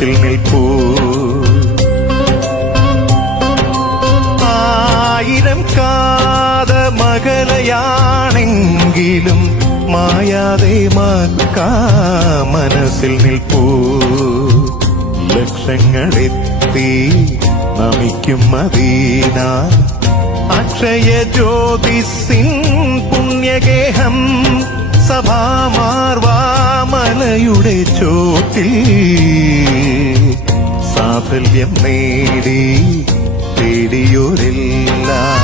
മനസ്സിൽ നിൽപ്പൂ. ആയിരം കാത മകലയാണെങ്കിലും മായാതെ മക്ക മനസ്സിൽ നിൽപ്പൂ. ലക്ഷങ്ങളെത്തി നമിക്കും മദീന, അക്ഷയ ജ്യോതിസിൻ പുണ്യഗേഹം, സഭാമാർവാമലയുടെ ചോട്ടിൽ സാഫല്യം നേടി തേടിയോരെല്ലാം.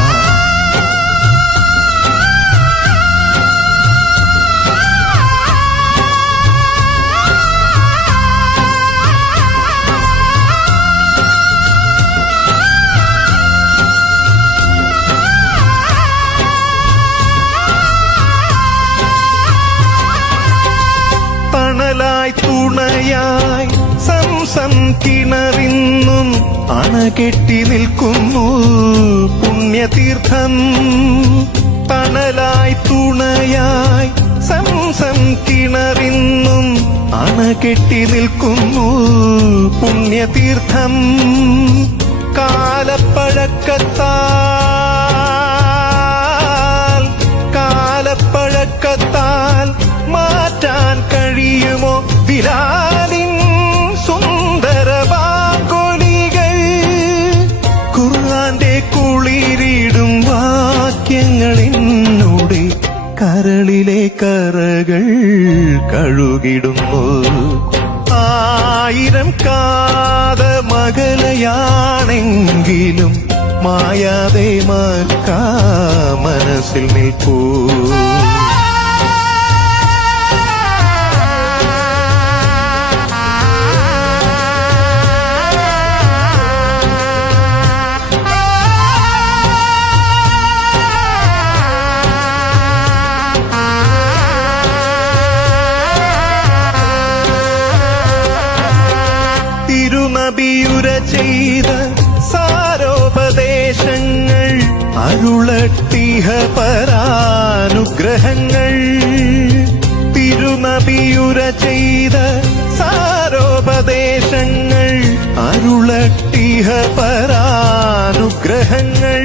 തണലായി തുണയായി സംസം കിണറിന്നും അണകെട്ടി നിൽക്കുന്നു പുണ്യതീർത്ഥം. തണലായി തുണയായി സംസം കിണറിന്നും അണകെട്ടി നിൽക്കുന്നു പുണ്യതീർത്ഥം. കാലപ്പഴക്കത്താൽ മാറ്റാൻ കഴിയുമോ ബിലാലിൻ സുന്ദര വാങ്കൊലികൾ? ഖുർആന്റെ കുളിരിടും വാക്യങ്ങൾ എന്നോട് കരളിലെ കറകൾ കഴുകിടുന്നു. ആയിരം കാത മകലയാണെങ്കിലും മായാതെ മക്ക മനസ്സിൽ നിൽപ്പൂ. തിരുനബിയുര ചെയ്ത സാരോപദേശങ്ങൾ അരുളട്ടിഹ പരാനുഗ്രഹങ്ങൾ. തിരുനബിയുര ചെയ്ത സാരോപദേശങ്ങൾ അരുളട്ടിഹ പരാനുഗ്രഹങ്ങൾ.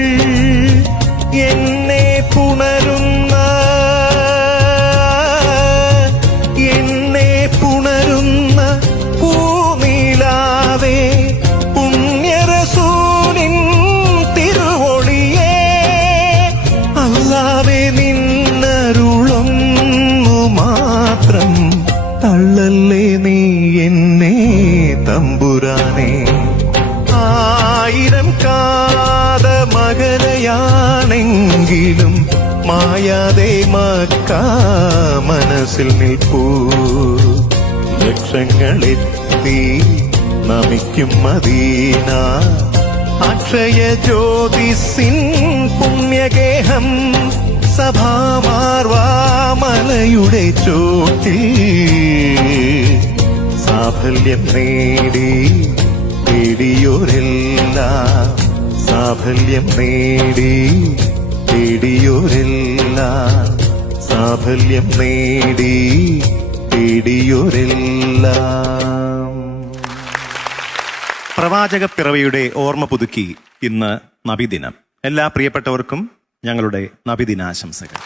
എന്നെ പുണരുന്ന പൂനിലാവേ, പുണ്യറസൂലിൻ തിരുവൊളിയേ, അല്ലാഹുവേ നിന്നരുളൊന്നു മാത്രം തള്ളല്ലേ നീ എന്നെ തമ്പുരാനേ. ആയിരം കാത മകലയാണെങ്കിലും മായാതെ മക്ക മനസ്സിൽ നിൽപ്പൂ. ലക്ഷങ്ങളെത്തി നമിക്കും മദീന, അക്ഷയ ജ്യോതിസിൻ പുണ്യഗേഹം, സഭാമാർവാമലയുടെ ചോട്ടിൽ സാഫല്യം നേടി തേടിയോരെല്ലാം. സാഫല്യം നേടി തേടിയോരെല്ലാം. സാഫല്യം നേടി തേടിയോരെല്ലാം. പ്രവാചക പിറവിയുടെ ഓർമ്മ പുതുക്കി ഇന്ന് നബിദിനം. എല്ലാ പ്രിയപ്പെട്ടവർക്കും ഞങ്ങളുടെ നബിദിനാശംസകൾ.